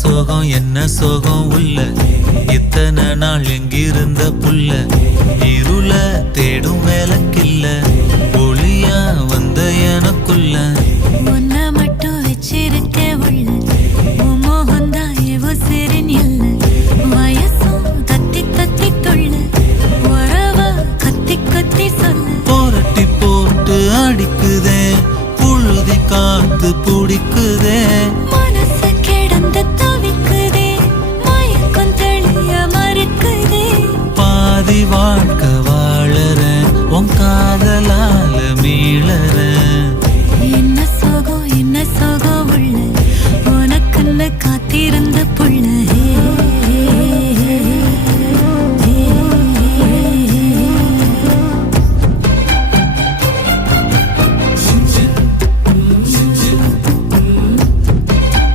சோகம் என்ன சோகம் உள்ள இத்தனை நாள் எங்கிருந்த புள்ள இருள தேடும் வேலைக்கில்ல ஒளியா வந்த எனக்குள்ள